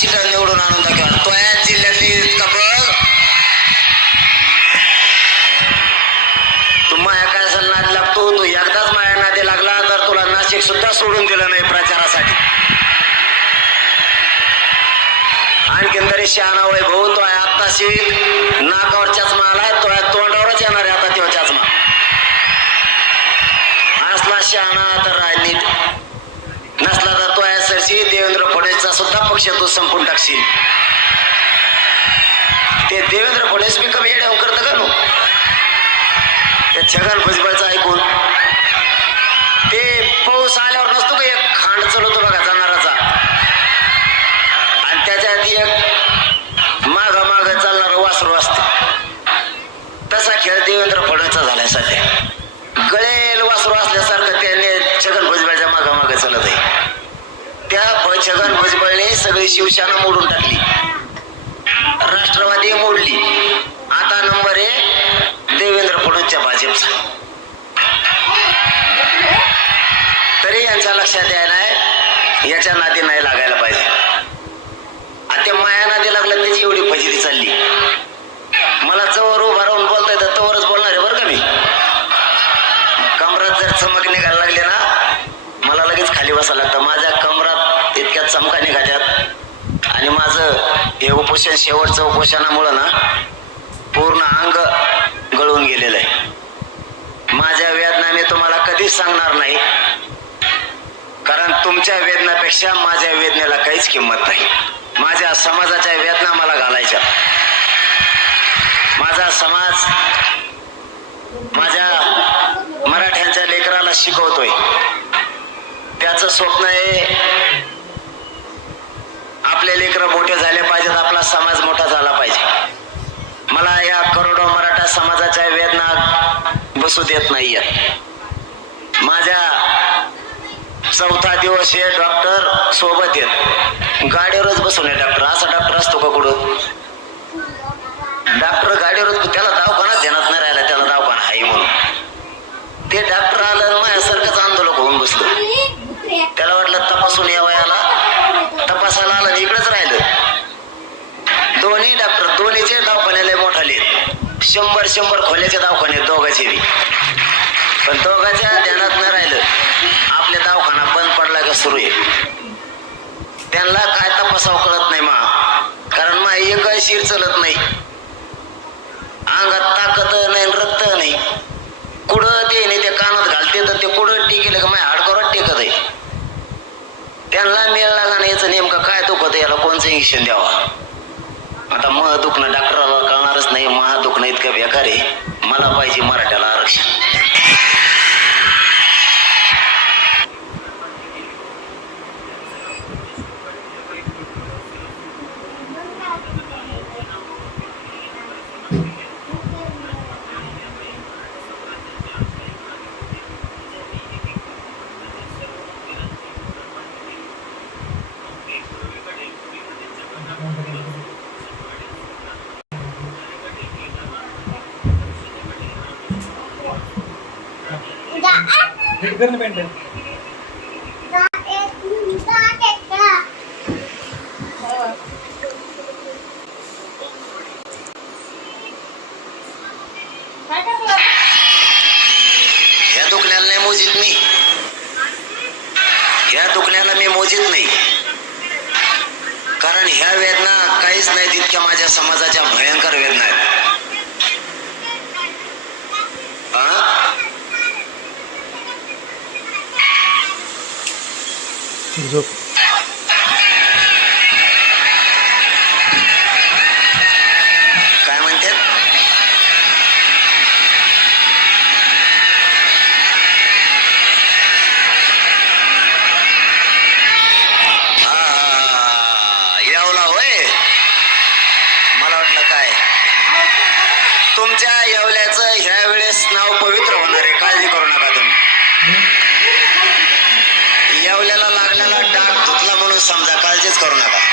Seater निवडून आणून दाखवा तो याच जिल्ह्यातली का तू माया काय नाद लागतो तू एकदाच माया नाते लागला तर तुला नाशिक सुद्धा सोडून दिलं नाही प्रचारासाठी. आणखीन तरी शहाणा वय भाऊ तो आहे आत्ता सीट नाकावर चष्मा आलाय तो तोंडावरच येणार आहे आता तो चष्मा असला शहाणा तर राजनीत. नसला तर टाकशील देवेंद्र फडणवीसचा सुद्धा पक्ष तू संपून टाकशील. ते देवेंद्र फडणवीस मी कमी येड्यावर करतं का नो? त्या छगन भुजबळ छगन भुजबळने सगळी शिवसेना मोडून टाकली. राष्ट्रवादी मोडली. आता नंबर आहे देवेंद्र फडणवीसच्या भाजपचा. तरी यांचा लक्षात यायला याच्या नादी नाही लागायला पाहिजे. आता माया नादी लागलं त्याची एवढी फजिती चालली. मला जवळ उभा राहून बोलता येतं तवरच बोलणार आहे बरं का मी. कमरात जर चमक निघायला लागले ना मला लगेच खाली बसायला लागतं. माझ्या चमका निघाल्यात आणि माझं हे उपोषण शेवटचं उपोषणामुळं ना पूर्ण अंग गळून गेलेलं आहे. माझ्या वेदना मी तुम्हाला कधीच सांगणार नाही. कारण तुमच्या वेदनापेक्षा माझ्या वेदनेला काहीच किंमत नाही. माझ्या समाजाच्या वेदना मला घालायच्या. माझा समाज माझ्या मराठ्यांच्या लेकराला शिकवतोय. त्याचं स्वप्न आहे आपले लेकरं मोठे झाले पाहिजेत आपला समाज मोठा झाला पाहिजे. मला या करोडो मराठा समाजाच्या वेदना बसू देत नाहीये माझ्या चौथा दिवस हे डॉक्टर सोबत येत गाडीवरच बसून आहे डॉक्टर. असा डॉक्टर असतो का कुठं? डॉक्टर गाडीवरच त्याला दवाखाना ध्यानात नाही राहिला त्याला दवाखाना आहे म्हणून ते डॉक्टर आलं आणि माझ्यासारखंच आंदोलक होऊन बसलं त्याला वाटलं तपासून यावं याला तपासायला आलं आणि इकडेच राहिलं दोन्ही डॉक्टर दोन्हीचे दवाखान्याला मोठाले शंभर खोल्याचे दवाखाने दोघांचे बी. पण दोघांच्या ध्यानात न राहिलं आपल्या दवाखाना बंद पडला का सुरू आहे. त्यांना काय तपासाव कळत नाही मा. कारण मा एक शिर चलत नाही. अंगात ताकद नाही रक्त नाही. कुडं ते नाही ते कानात घालते तर ते कुडं टिकेल का? माझ्या हाडकोरात टेकत आहे. त्यांना मेळ लागा नाही याचं नेमकं काय दुखत याला कोणचं इंजेक्शन द्यावा? आता मह दुखणं डॉक्टरला कळणारच नाही महा दुखणं इतकं मला पाहिजे मराठ्याला हिट कर ना पॅन्ट ह्या दुखण्याला नाही मोजित नाही ह्या दुखण्याला मी मोजित नाही. कारण ह्या वेदना काहीच नाही तितक्या माझ्या समाजाच्या भयंकर वेदना आहेत हा? झोप. काय म्हणतात? आ, येवला होय. मला वाटलं काय? तुमच्या येवल्याचं ह्या वेळेस नाव पवित्र होणार आहे. काळजी करू नका. tornaba.